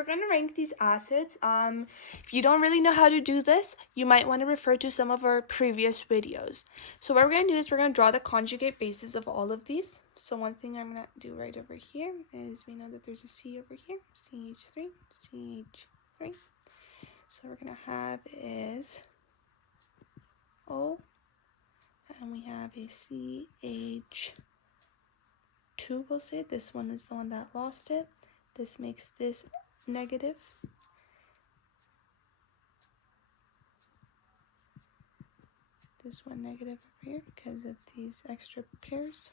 We're going to rank these acids. If you don't really know how to do this, you might want to refer to some of our previous videos. So what we're going to do is we're going to draw the conjugate bases of all of these. So one thing I'm going to do right over here is we know that there's a C over here, CH3, CH3. So we're going to have is O, and we have a CH2, we'll say. This one is the one that lost it. This makes this negative. This one negative over here because of these extra pairs.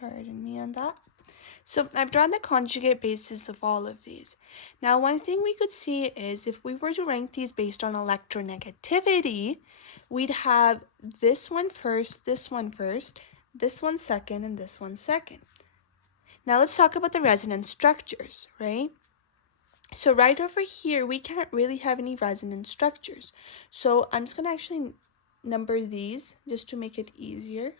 Pardon me on that. So I've drawn the conjugate bases of all of these. Now one thing we could see is if we were to rank these based on electronegativity, we'd have this one first, this one second, and this one second. Now let's talk about the resonance structures, right? So right over here, we can't really have any resonance structures. So I'm just going to actually number these just to make it easier.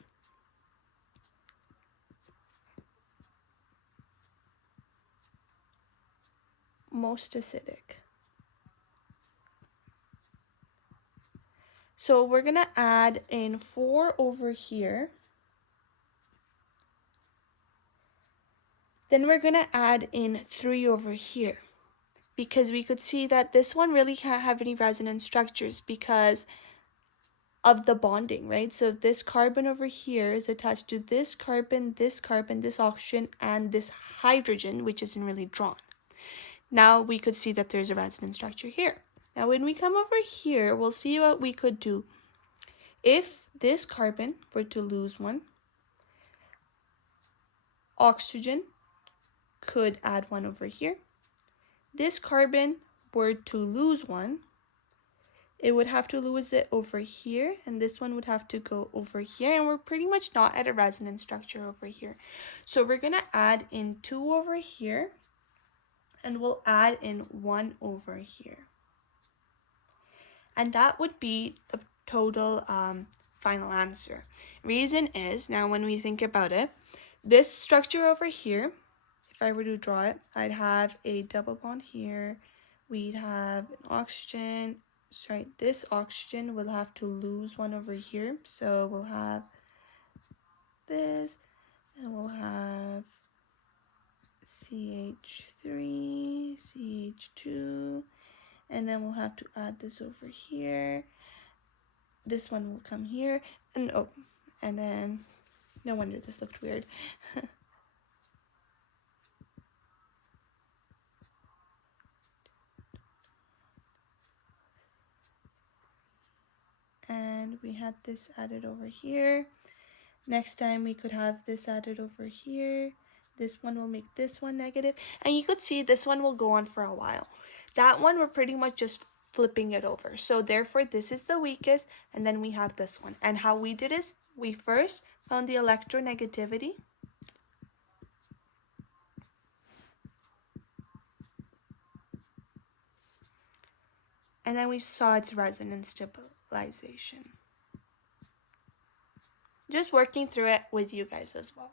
Most acidic. So we're going to add in 4 over here. Then we're going to add in 3 over here. Because we could see that this one really can't have any resonance structures because of the bonding, right? So this carbon over here is attached to this carbon, this oxygen, and this hydrogen, which isn't really drawn. Now we could see that there's a resonance structure here. Now when we come over here, we'll see what we could do. If this carbon were to lose one, oxygen could add one over here. This carbon were to lose one, it would have to lose it over here, and this one would have to go over here, and we're pretty much not at a resonance structure over here. So we're going to add in 2 over here, and we'll add in 1 over here. And that would be the total final answer. Reason is, now when we think about it, this structure over here, if I were to draw it, I'd have a double bond here. We'd have an oxygen. Sorry, this oxygen will have to lose one over here. So we'll have this, and we'll have CH3, CH2, and then we'll have to add this over here. This one will come here, and oh, and then, no wonder this looked weird. And we had this added over here. Next time we could have this added over here. This one will make this one negative. And you could see this one will go on for a while. That one, we're pretty much just flipping it over. So therefore, this is the weakest, and then we have this one. And how we did is, we first found the electronegativity. And then we saw its resonance stabilization. Just working through it with you guys as well.